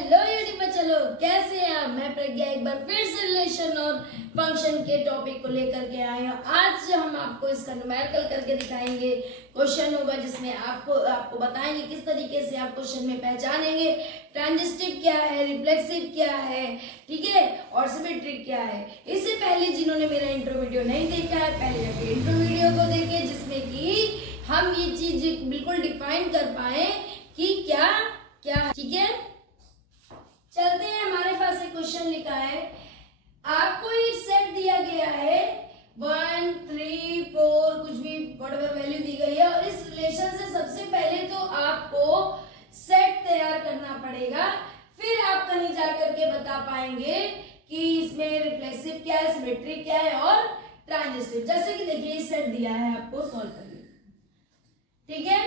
Hello YouTube पर चलो कैसे हैं आप। मैं प्रज्ञा एक बार फिर से रिलेशन और फंक्शन के टॉपिक को लेकर के आए हूँ। आज हम आपको इसका न्यूमेरिकल करके दिखाएंगे। क्वेश्चन होगा जिसमें आपको बताएंगे किस तरीके से आप क्वेश्चन में पहचानेंगे ट्रांजिस्टिव क्या है, रिफ्लेक्सिव क्या है, ठीक है, और सिमेट्रिक क्या है। इससे पहले जिन्होंने मेरा इंट्रो वीडियो नहीं देखा है, पहले जाके इंट्रो वीडियो को देखें, जिसमें कि हम ये चीज बिल्कुल डिफाइन कर पाए कि क्या क्या, ठीक है। चलते हैं, हमारे पास एक क्वेश्चन लिखा है, आपको ये सेट दिया गया है 1 3 4 कुछ भी व्हाटएवर वैल्यू दी गई है, और इस रिलेशन से सबसे पहले तो आपको सेट तैयार करना पड़ेगा, फिर आप कहीं जाकर के बता पाएंगे कि इसमें रिफ्लेक्सिव क्या है, सिमेट्रिक क्या है और ट्रांजिस्टिव। जैसे कि देखिए ये सेट दिया है, आपको सॉल्व करिए, ठीक है।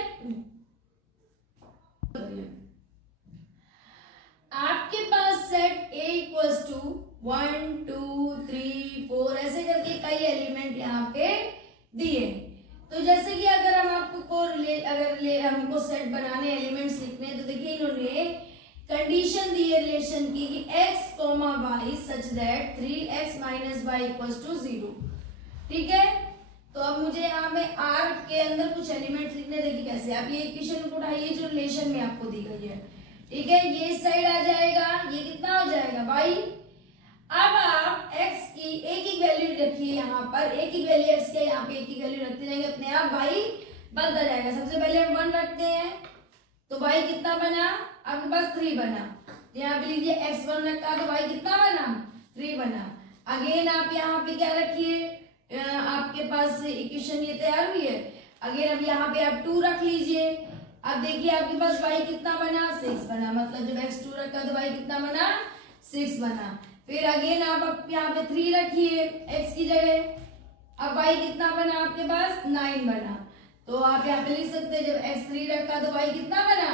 आपके पास सेट A इक्वल्स टू 1 2 3 4 ऐसे करके कई एलिमेंट यहाँ पे दिए। तो जैसे कि अगर हम हमको सेट बनाने एलिमेंट्स लिखने हैं, तो देखिए इन्होंने कंडीशन दी है रिलेशन की कि x, y such that 3x minus y equals to 0, ठीक है। तो अब मुझे यहाँ पे R के अंदर कुछ एलिमेंट लिखने, देखिए कैसे। आप ये इक्वेशन को उठाइए जो रिलेशन में आपको दी गई है, ठीक है। ये इस साइड आ जाएगा, ये कितना हो जाएगा y। अब आप x की एक ही वैल्यू रखिए, यहाँ पर एक ही वैल्यू x के, यहाँ पे एक ही वैल्यू रखते जाएंगे, अपने आप y बनता जाएगा। सबसे पहले हम 1 रखते हैं, तो y कितना बना, आपके पास 3 बना। यहाँ पे लीजिए x1 रखा तो y कितना बना, 3 बना। अगेन आप यहाँ पे क्या रखिए, आपके पास इक्वेशन ये तैयार हुई है। अगेन अब यहाँ पे आप 2 रख लीजिए। अब देखिए आपके पास y कितना बना, 6 बना, मतलब जब x2 रखा तो y कितना बना, 6 बना। फिर अगेन आप यहाँ पे 3 रखिए x की जगह, अब y कितना बना आपके पास, 9 बना। तो आप यहाँ पे लिख सकते हैं जब x3 रखा तो y कितना बना,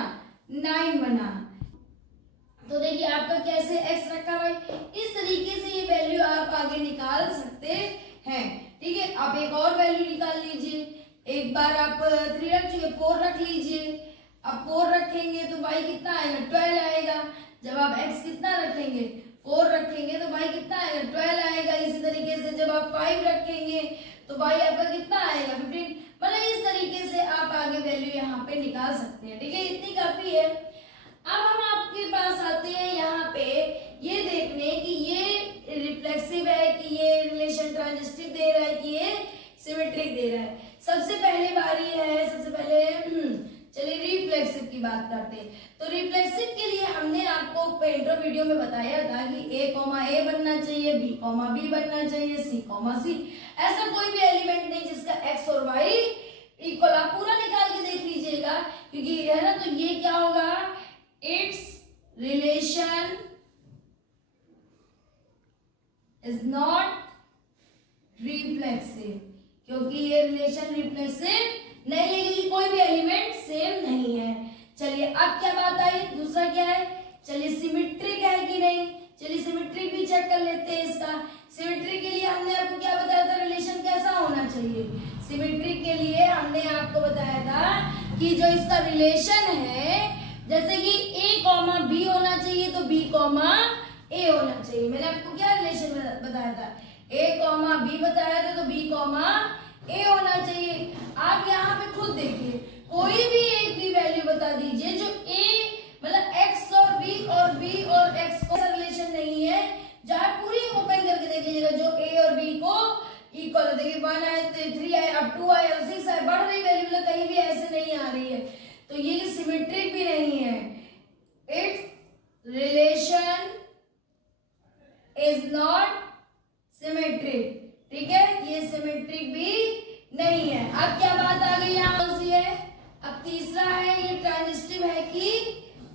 9 बना। तो देखिए आपका कैसे x रखा हुआ, इस तरीके से ये वैल्यू आप आगे निकाल सकते हैं, ठीक है। आप एक और वैल्यू निकाल लीजिए, एक बार आप 3 रख चुके, 4 रख लीजिए। अब 4 रखेंगे तो y कितना आएगा, 12 आएगा। जब आप x कितना रखेंगे, 4 रखेंगे तो y कितना आएगा, 12 आएगा। इसी तरीके से जब आप 5 रखेंगे तो y आपका कितना आएगा, 15। मतलब इस तरीके से आप आगे वैल्यू यहाँ पे निकाल सकते हैं, ठीक है। इतनी काफी है। अब हम आपके पास आते हैं यहाँ पे ये देखने कि ये रिफ्लेक्सिव है कि ये रिलेशन ट्रांजिस्टिव दे रहा है कि ये सिमेट्रिक दे रहा है। सबसे पहले बारी है, सबसे पहले चलिए रिफ्लेक्सिव की बात करते हैं। तो रिफ्लेक्सिव के लिए हमने आपको इंट्रो वीडियो में बताया था कि a, बनना चाहिए, b, बनना चाहिए, c, ऐसा कोई भी एलिमेंट नहीं जिसका x और y इक्वल। आप पूरा निकाल के देख लीजिएगा, क्योंकि है ना, तो ये क्या होगा, it's relation is not reflexive, क्योंकि ये रिलेशन रिफ्लेक्सिव नहीं है, क्योंकि कोई भी एलिमेंट सेम नहीं है। चलिए अब क्या बात आई, दूसरा क्या है, चलिए सिमेट्रिक है कि नहीं। चलिए सिमेट्रिक भी चेक कर लेते हैं इसका। सिमेट्रिक के लिए हमने आपको क्या बताया था, रिलेशन कैसा होना चाहिए। सिमेट्रिक के लिए हमने आपको बताया था कि जो इसका रिलेशन है, जैसे कि a, b होना चाहिए तो b, a होना चाहिए। मैंने आपको क्या रिलेशन बताया था, a, b बताया था, तो b, a होना चाहिए। आप यहाँ पे खुद देखिए, कोई भी एक भी वैल्यू बता दीजिए जो a मतलब x और b और b और x को रिलेशन नहीं है, जहाँ पूरी ओपन करके देख लीजिएगा जो a और b को इक्वल है। देखिए 1 आए, 3 आए, अब 2 आए, 6 आए, बढ़ रही वैल्यू, मतलब कहीं भी ऐसे नहीं आ रही है, तो ये सिमेट्रिक भी नहीं है। It's relation is not symmetric, ठीक है, ये सिमेट्रिक भी नहीं है। अब क्या बात आ गई यहाँ से है, अब तीसरा है, ये ट्रांजिस्टिव है कि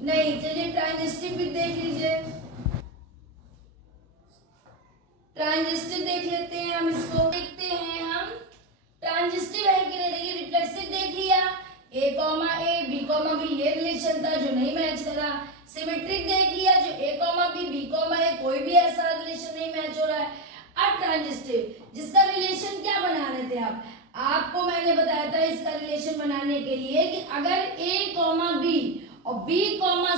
नहीं। चलिए ट्रांजिस्टिव भी देख लीजिए, ट्रांजिस्टिव देख लेते हैं हम, इसको देखते हैं हम ट्रांजिस्टिव है कि नहीं। देखिए रिफ्लेक्सिव देख लिया, a, b, ये रिलेशन था जो नहीं मैच करा। सिमेट्रिक देख लिया, जो a, b, a, कोई भी ऐसा रिलेशन नहीं मैच हो रहा है। अब ट्रांजिस्टिव, जिसका रिलेशन क्या बना रहे थे आपको मैंने बताया था इसका रिलेशन बनाने के लिए कि अगर a, b और b,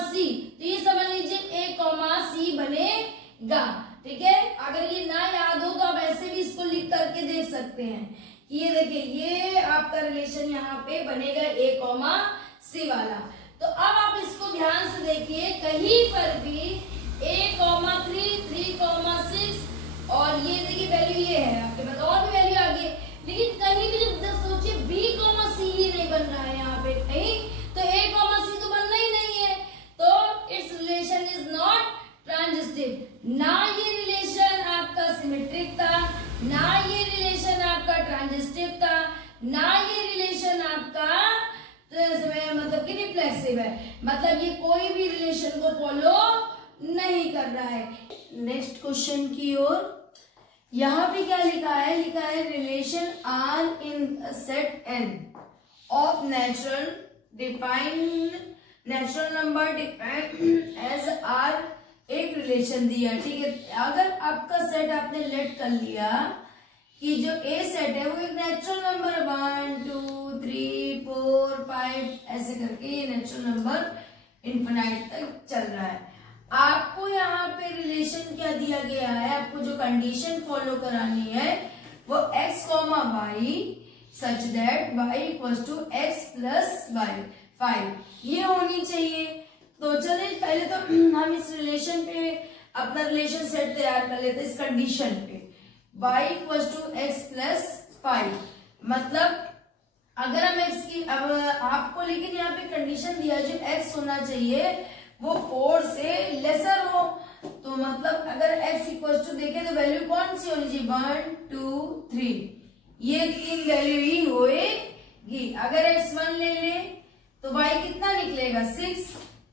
c, तो ये समझ लीजिए a सी वाला। तो अब आप इसको ध्यान से देखिए, कहीं पर भी a,3, 3,6 और ये देखिए वैल्यू ये है आपके पास, और भी वैल्यू आ गई, लेकिन कहीं भी जब सोचिए b,c ही नहीं बन रहा है यहाँ पे कहीं, तो a,c तो बनना ही नहीं है, तो it's relation is not transitive. ना ये रिलेशन आपका सिमेट्रिक था, ना ये रिलेशन आपका ट्रांजिस्टिव था, ना ये रिलेशन आपका मतलब कि रिफ्लेक्सिव है, मतलब ये कोई भी रिलेशन को फॉलो नहीं कर रहा है। नेक्स्ट क्वेश्चन की ओर, यहाँ पे क्या लिखा है, लिखा है relation R in set N of natural number defined as R, एक रिलेशन दिया, ठीक है। अगर आपका सेट आपने लेट कर लिया कि जो ए सेट है वो एक नेचुरल नंबर 1, 2, 3, 4, 5 ऐसे करके ये नेचुरल नंबर इन्फिनाइट तक चल रहा है। आपको यहाँ पे रिलेशन क्या दिया गया है, आपको जो कंडीशन फॉलो करानी है वो x, y such that y equals to x plus y 5 ये होनी चाहिए। तो चलिए पहले तो हम इस रिलेशन पे अपना रिलेशन सेट तैयार कर लेते हैं। इस कंडीशन पे y equals to x plus 5, मतलब अगर हम x की, अब आपको लेकिन यहाँ पे कंडीशन दिया जो x होना चाहिए वो 4 से लेसर हो, तो मतलब अगर x इक्वल्स टू देखे तो वैल्यू कौन सी होनी चाहिए, 1, 2, 3, ये 3 वैल्यू ही होएगी। अगर x 1 ले ले तो y कितना निकलेगा 6,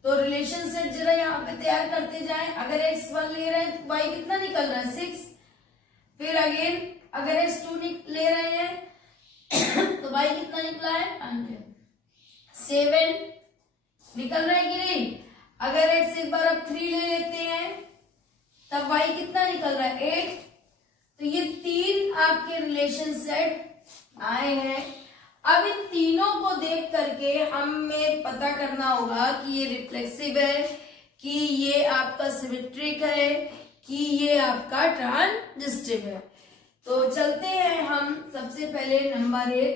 तो रिलेशन सेट जरा यहाँ पे तैयार करते जाएं। अगर x 1 ले रहे हैं तो y कितना निकल रहा है 6, फिर अगेन अगर x 2 ले रहे हैं तो y कितना निकला है 7 निकल रहा है कि नहीं। अगर x एक बार अब 3 ले लेते हैं तब y कितना निकल रहा है 8। तो ये 3 आपके रिलेशन सेट आए हैं। अब इन तीनों को देख करके हमें पता करना होगा कि ये रिफ्लेक्सिव है, कि ये आपका सिमेट्रिक है, कि ये आपका ट्रांजिस्टिव है। तो चलते हैं हम सबसे पहले नंबर 1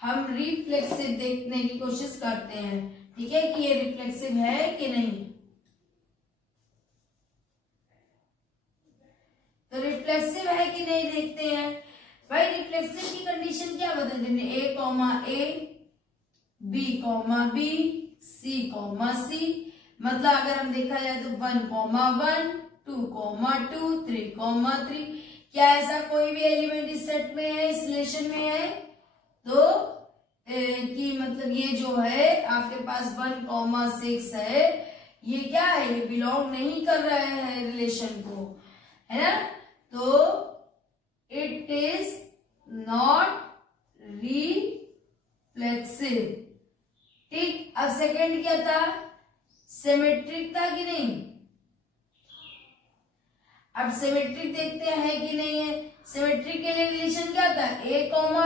हम रिफ्लेक्सिव देखने की कोशिश करते हैं, ठीक है, कि ये रिफ्लेक्सिव है कि नहीं। तो रिफ्लेक्सिव है कि नहीं देखते हैं। भाई रिफ्लेक्सिव की कंडीशन क्या बता देंगे, a, b, b, c, मतलब अगर हम देखा जाए तो 1, 1, 2, 2, 3, 3, क्या ऐसा कोई भी एलिमेंट इस सेट में है, इस रिलेशन में है, तो कि मतलब ये जो है आपके पास 1, 6 है, ये क्या है, ये बिलोंग नहीं कर रहा है रिलेशन को, है ना। तो इट इज नॉट रिफ्लेक्सिव, ठीक। अब सेकंड क्या था, सिमेट्रिक था कि नहीं। अब सिमेट्रिक देखते हैं कि नहीं है। सिमेट्रिक के लिए रिलेशन क्या था, a,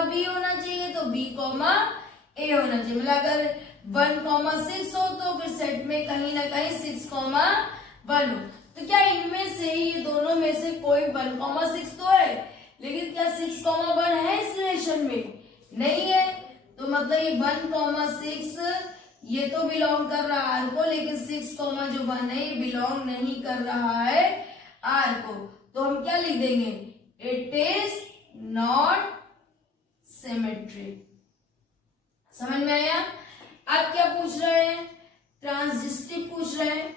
b होना चाहिए, तो b, a होना चाहिए। मतलब अगर 1, 6 हो तो फिर सेट में कहीं ना कहीं 6, 1 हो। तो क्या इनमें से ये दोनों में से कोई 1, 6 तो है, लेकिन क्या 6, 1 है इस रिलेशन में, नहीं है। तो मतलब ये 1, 6 ये तो बिलोंग कर रहा है आर को, लेकिन 6, जो 1 है ये बिलोंग नहीं कर रहा है आर को। तो हम क्या लिख देंगे, इट इज नॉट सिमेट्रिक। समझ में आया। आप क्या पूछ रहे हैं, ट्रांजिस्टिव पूछ रहे हैं।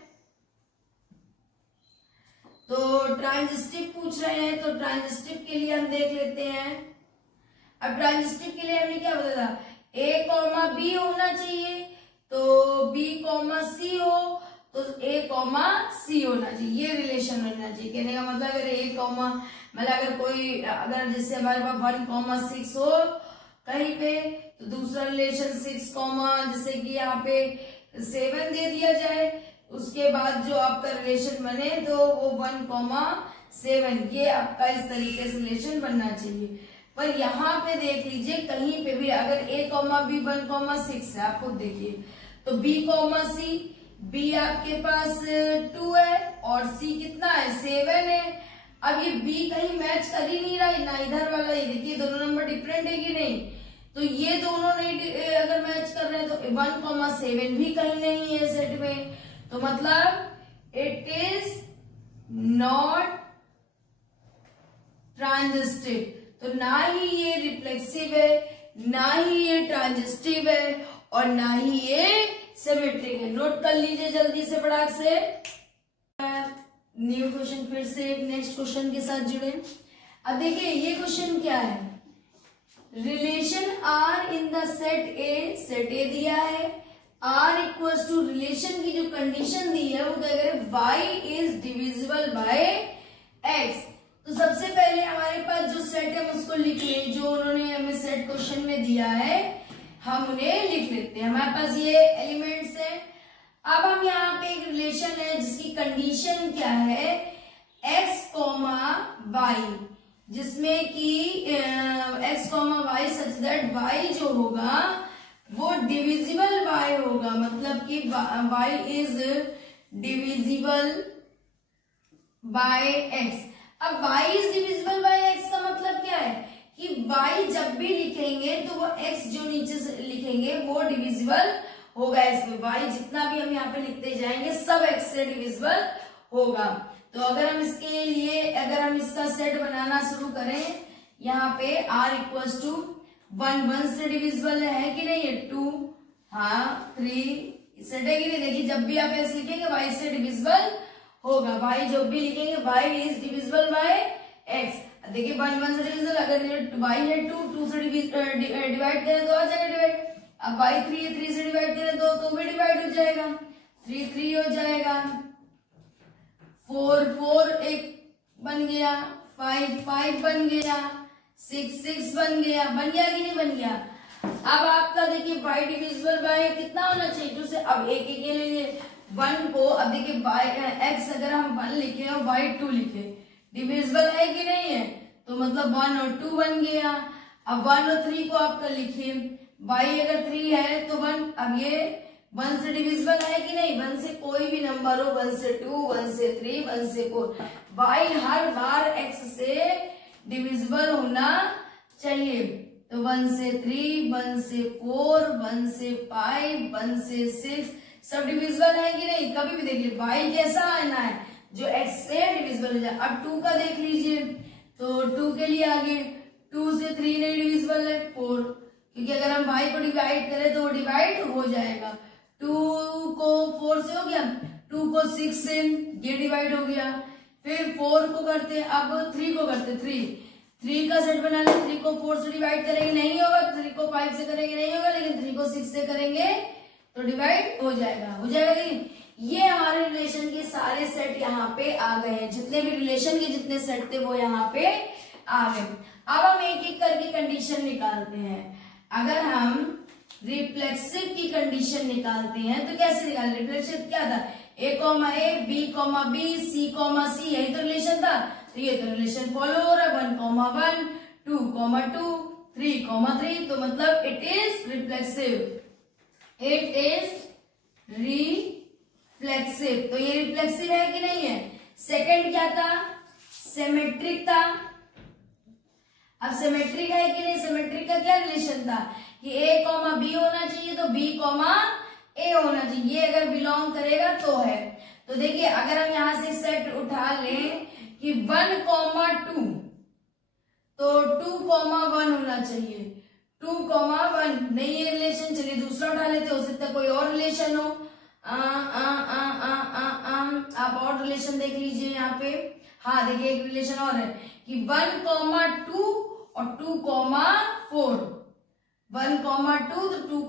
तो ट्रांजिस्टिव पूछ रहे हैं, तो ट्रांजिस्टिव के लिए हम देख लेते हैं। अब ट्रांजिस्टिव के लिए हमने क्या बताया, a, b होना चाहिए, तो b, c हो तो a, c होना चाहिए, ये रिलेशन बनना चाहिए। कहने का मतलब अगर मतलब अगर कोई, अगर जैसे हमारे पास 1, 6 हो कहीं पे, तो दूसरा रिलेशन 6, जैसे कि यहाँ पे 7 दे दिया जाए, उसके बाद जो आपका रिलेशन बने तो वो 1, 7, ये आपका इस तरीके से रिलेशन बनना चाहिए। पर यहाँ पे देख लीजिए कहीं पे भी अगर a, b 1, 6 है, आप खुद देखिए, तो b, c, b आपके पास 2 है और c कितना है 7 है। अब ये b कहीं मैच कर ही नहीं रहा है, ना इधर वाला, ये देखिए दोनों नंबर डिफरेंट है कि नहीं, तो ये दोनों नहीं अगर मैच कर रहे हैं तो 1,7 भी कहीं नहीं है सेट में, तो मतलब इट इज नॉट ट्रांजिस्टिव। तो ना ही ये रिफ्लेक्सिव है, ना ही ये ट्रांजिस्टिव है, और ना ही ये सिमेट्रिक है। नोट कर लीजिए जल्दी से फटाक से। न्यू क्वेश्चन फिर से नेक्स्ट क्वेश्चन के साथ जुड़े। अब देखिए ये क्वेश्चन क्या है, relation R in the set A दिया है, आर इक्वल्स टू रिलेशन की जो कंडीशन दी है वो क्या कह रहे, y is divisible by x. तो सबसे पहले हमारे पास जो सेट है उसको लिख ले, जो उन्होंने हमें सेट क्वेश्चन में दिया है हम उन्हें लिख लेते हैं। हमारे पास ये एलिमेंट्स है। अब हम यहाँ पे एक रिलेशन है जिसकी कंडीशन क्या है, x, y, जिसमें कि x, y such that y जो होगा वो डिविजिबल y होगा, मतलब कि y is divisible bye x। अब y is divisible bye x का मतलब क्या है कि y जब भी लिखेंगे तो वो x जो नीचे से लिखेंगे वो डिविजिबल होगा इसमें। y जितना भी हम यहाँ पे लिखते जाएंगे सब x से डिविजिबल होगा। तो अगर हम इसके लिए अगर हम इसका सेट बनाना शुरू करें, यहाँ पे r इक्वल्स टू 1 से डिविजिबल है कि नहीं है, 2, हाँ 3 सेट है कि नहीं। देखिए जब भी आप x लिखेंगे y से डिविजिबल होगा, y जब भी लिखेंगे y is divisible bye x। देखिए 1 से डिविजिबल, अगर y है 2 से डिवाइड करें तो आ जाएगा डिवाइड। अब y 3 है, 3 से डिवाइड करें तो भी डिवाइड हो जाएगा, 3 हो जाएगा, 4 एक बन गया, 5 बन गया, 6 बन गया कि नहीं बन गया। अब आपका देखिए y डिविजिबल बाय कितना होना चाहिए, 2 से। अब एक ले लीजिए 1 को, अब देखिए x अगर हम 1 लिखे और y 2 लिखे, डिविजिबल है कि नहीं है, तो मतलब 1 और 2 बन गया। अब 1 और 3 को आपका लिखिए, y अगर 3 है तो 1, अब ये 1 से डिविजिबल है कि नहीं, 1 से कोई भी नंबर हो, 1 से 2, 1 से 3, 1 से 4, y हर बार x से डिविजिबल होना चाहिए। तो 1 से 3, 1 से 4, 1 से 5, 1 से 6 सब डिविजिबल है कि नहीं। कभी भी देख लीजिए y कैसा आना है जो x से डिविजिबल हो जाए। अब 2 का देख लीजिए, तो 2 के लिए आगे 2 से 3 नहीं डिविजिबल है, 4, क्योंकि अगर हम y को डिवाइड करें तो वो डिवाइड हो जाएगा। 2 को 4 से हो गया, 2 को 6 से ये डिवाइड हो गया, फिर 4 को करते, अब 3 को करते, 3 का सेट बना ले, 3 को 4 से डिवाइड करेंगे नहीं होगा, 3 को 5 से करेंगे नहीं होगा, लेकिन 3 को 6 से करेंगे तो डिवाइड हो जाएगा कि ये हमारे रिलेशन के सारे सेट यहाँ पे आ गए हैं, जितने भी रिलेशन के जितने सेट थे वो यहाँ पे आ गए। अब हम एक एक करके कंडीशन निकालते हैं। अगर हम रिफ्लेक्सिव की कंडीशन निकालते हैं तो कैसे निकाल, रिफ्लेक्सिव क्या था, a, b, b, c, यही तो रिलेशन था। तो ये तो रिलेशन फॉलो हो रहा है, 1, 2, 3, 3, तो मतलब it is reflexive, it is reflexive. तो ये रिफ्लेक्सिव है कि नहीं है। सेकंड क्या था, सिमेट्रिक था। अब सिमेट्रिक है कि नहीं, सिमेट्रिक का क्या रिलेशन था कि a, b होना चाहिए तो b, a होना चाहिए, ये अगर बिलोंग करेगा तो है। तो देखिए अगर हम यहां से सेट उठा लें कि 1, 2 तो 2, 1 होना चाहिए, 2, 1 नहीं है रिलेशन। चलिए दूसरा उठा लेते, हो सकता है कोई और रिलेशन हो। आप और रिलेशन देख लीजिए यहाँ पे। हाँ देखिए एक रिलेशन और है कि 1, 2 और 2, 4, 1, 2 तो 2,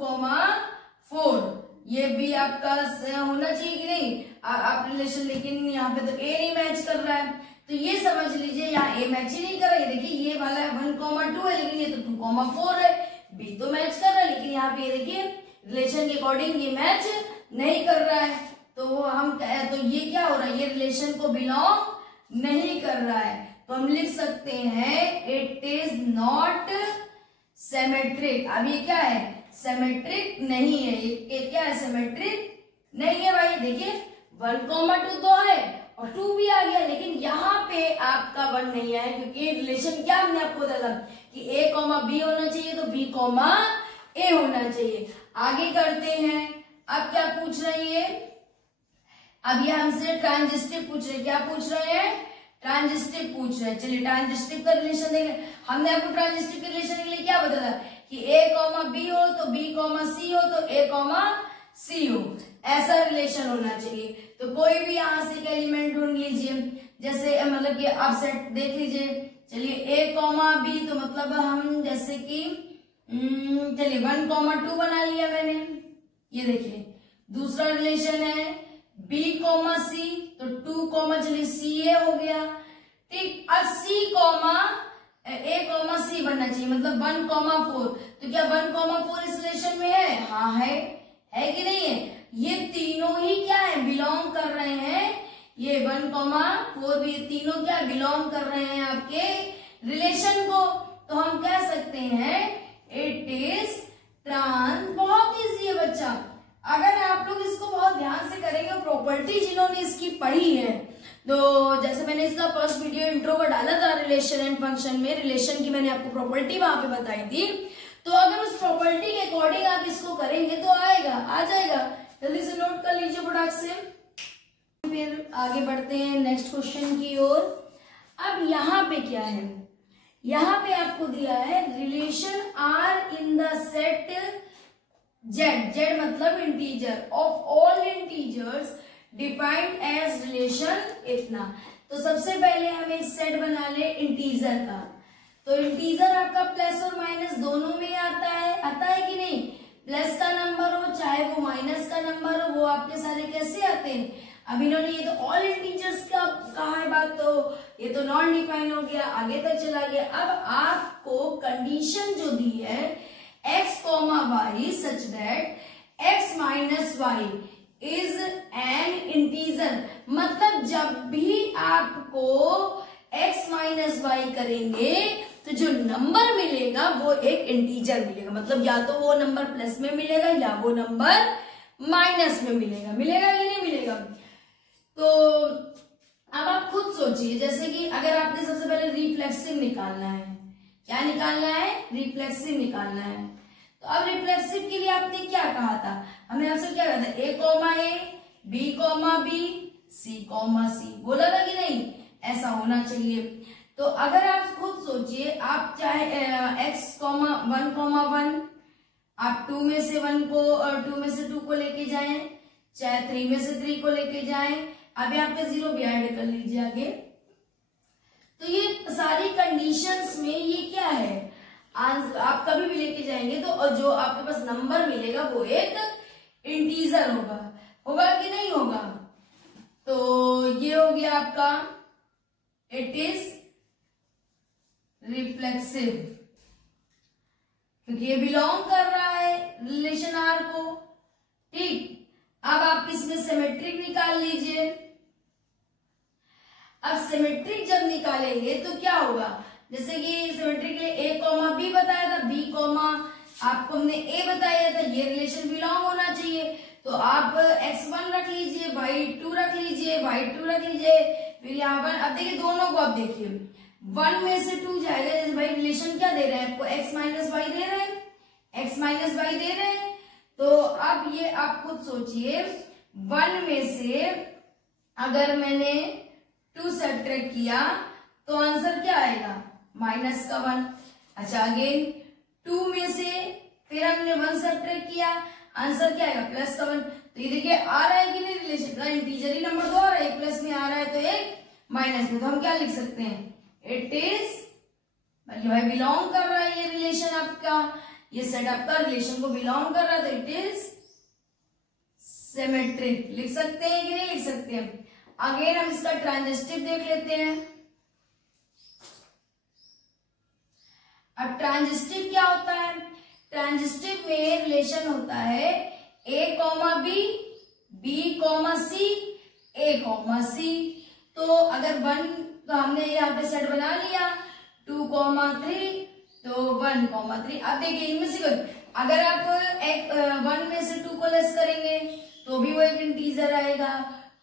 4 ये भी आपका होना चाहिए कि नहीं आप रिलेशन। लेकिन यहाँ पे तो ए नहीं मैच कर रहा है, तो ये समझ लीजिए यहाँ ए मैच ही नहीं कर रहा है। देखिए ये वाला 1, 2 है, लेकिन ये तो 2, 4 है, बी तो मैच कर रहा है, लेकिन यहाँ पे देखिए रिलेशन के अकॉर्डिंग ये मैच नहीं कर रहा है। तो हम तो ये क्या हो रहा है, ये रिलेशन को बिलोंग नहीं कर रहा है। तो हम लिख सकते हैं इट इज नॉट सिमेट्रिक। अब ये क्या है, सिमेट्रिक नहीं है, ये क्या है, सिमेट्रिक नहीं है भाई। देखिए 1, 2 तो है और 2 भी आ गया, लेकिन यहाँ पे आपका 1 नहीं आया, क्योंकि रिलेशन क्या हमने आपको बताया कि ए कॉमा बी होना चाहिए तो बी कॉमा ए होना चाहिए। आगे करते हैं। अब क्या पूछ रही है, अब ये हमसे ट्रांजिस्टिव पूछ रहे हैं। क्या पूछ रहे हैं, ट्रांजिस्टिव पूछ रहे हैं। चलिए ट्रांजिस्टिव का रिलेशन देखें। हमने आपको ट्रांजिस्टिव के रिलेशन के लिए क्या बताया कि ए कॉमा बी हो तो बी कॉमा सी हो तो ए कॉमा सी हो, ऐसा रिलेशन होना चाहिए। तो कोई भी यहां से एक एलिमेंट ढूंढ लीजिए, जैसे मतलब कि आप सेट देख लीजिए। चलिए ए कॉमा बी तो मतलब हम जैसे कि चलिए 1 कॉमा 2 बना लिया मैंने, ये देखिए। दूसरा रिलेशन है बी कॉमा सी तो 2 कॉमा चलिए सी ए हो गया, ठीक। अब सी कॉमा ए कॉमा सी बनना चाहिए, मतलब 1 कॉमा 4। तो क्या 1 कॉमा 4 इस रिलेशन में है, हाँ है कि नहीं है। ये तीनों ही क्या है, बिलोंग कर रहे हैं। ये 1 कॉमा 4 भी तीनों क्या बिलोंग कर रहे हैं आपके रिलेशन को। तो हम कह सकते हैं इट इज ट्रांस। बहुत इजी है बच्चा, अगर आप लोग इसको बहुत ध्यान से करेंगे, प्रॉपर्टी जिन्होंने इसकी पढ़ी है, तो जैसे मैंने इसका फर्स्ट वीडियो इंट्रो में डाला था रिलेशन एंड फंक्शन में, रिलेशन की मैंने आपको प्रॉपर्टी वहां पे बताई थी। तो अगर उस प्रॉपर्टी के अकॉर्डिंग आप इसको करेंगे तो आएगा, आ जाएगा। जल्दी से नोट कर लीजिए फटाक से। फिर आगे बढ़ते हैं नेक्स्ट क्वेश्चन की ओर। अब यहाँ पे क्या है, यहाँ पे आपको दिया है relation R in the set Z, Z मतलब integer of all integers defined as relation इतना। तो सबसे पहले हम एक सेट बना ले इंटीजर का। तो इंटीजर आपका प्लस और माइनस दोनों में आता है कि नहीं। प्लस का नंबर हो चाहे वो माइनस का नंबर हो, वो आपके सारे कैसे आते हैं। अब इन्होंने ये तो ऑल इंटीजर्स का कहा है बात, तो ये तो नॉन डिफाइन हो गया, आगे तक चला गया। अब आपको कंडीशन जो दी है x comma y such that x minus y is an integer, मतलब जब भी आपको x माइनस वाई करेंगे तो जो नंबर मिलेगा वो एक इंटीजर मिलेगा, मतलब या तो वो नंबर प्लस में मिलेगा या वो नंबर माइनस में मिलेगा। मिलेगा कि नहीं मिलेगा। तो अब आप खुद सोचिए, जैसे कि अगर आपने सबसे पहले रिफ्लेक्सिव निकालना है, क्या निकालना है, रिफ्लेक्सिव निकालना है। तो अब रिफ्लेक्सिव के लिए आपने क्या कहा था, हमने आपसे क्या कहा था, ए कॉमा ए, B comma B, C comma सी, बोला था कि नहीं, ऐसा होना चाहिए। तो अगर आप खुद सोचिए, आप चाहे x कॉमा 1 कॉमा 1, आप 2 में से 1 को 2 में से 2 को लेके जाएं, चाहे 3 में से 3 को लेके जाएं। अब यहाँ पे 0 भी ऐड कर लीजिए आगे। तो ये सारी कंडीशंस में ये क्या है, आप कभी भी लेके जाएंगे तो जो आपके पास नंबर मिलेगा वो एक इंटीजर होगा कि नहीं होगा। तो ये हो गया आपका इट इज रिफ्लेक्सिव, क्योंकि ये बिलोंग कर रहा है रिलेशन आर को, ठीक। अब आप इसमें सिमेट्रिक निकाल लीजिए। अब सिमेट्रिक जब निकालेंगे तो क्या होगा, जैसे कि सिमेट्रिक के लिए ए कॉमा बी बताया था, बी कॉमा आपको हमने ए बताया था, ये रिलेशन बिलोंग होना चाहिए। तो आप x1 रख लीजिए, y2 रख लीजिए, y2 रख लीजिए। फिर यहाँ पर अब देखिए दोनों को, अब देखिए 1 में से 2 जाएगा, जैसे भाई रिलेशन क्या दे रहे हैं आपको, x माइनस वाई दे रहे हैं, x माइनस वाई दे रहे हैं। तो अब ये आप खुद सोचिए, 1 में से अगर मैंने 2 सब्ट्रैक्ट किया तो आंसर क्या आएगा, माइनस का 1। अच्छा अगेन 2 में से फिर हमने 1 सब्ट्रैक्ट किया, आंसर क्या आएगा, प्लस का 1। तो ये देखिए आ रहा है कि नहीं रिलेशन का, इंटीजर ही नंबर 2 आ रहा है, एक प्लस में आ रहा है तो एक माइनस में। तो हम क्या लिख सकते हैं, इट इज भाई बिलोंग कर रहा है ये रिलेशन आपका, ये सेट आपका रिलेशन को बिलोंग कर रहा है, तो इट इज सिमेट्रिक। लिख सकते हैं कि नहीं लिख सकते हैं। अगेन हम इसका ट्रांजिस्टिव देख लेते हैं। अब ट्रांजिस्टिव क्या होता है, ट्रांजिस्टिव में रिलेशन होता है ए कॉमा बी, बी कॉमा सी, ए कॉमा सी। तो अगर 1 तो हमने यहाँ पे सेट बना लिया, 2 कॉमा 3 तो 1 कॉमा 3। अब देखिए इनमें से अगर आप 1 में से 2 को लेस करेंगे तो भी वो एक इंटीजर आएगा,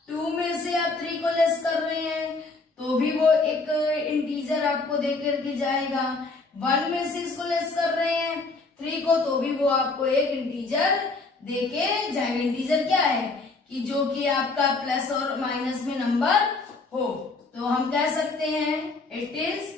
2 में से आप 3 को लेस कर रहे हैं तो भी वो एक इंटीजर आपको दे करके जाएगा, 1 में से इसको लेस कर रहे हैं 3 को, तो भी वो आपको एक इंटीजर देके जाएगा। इंटीजर क्या है कि जो कि आपका प्लस और माइनस में नंबर हो, तो हम कह सकते हैं इट इज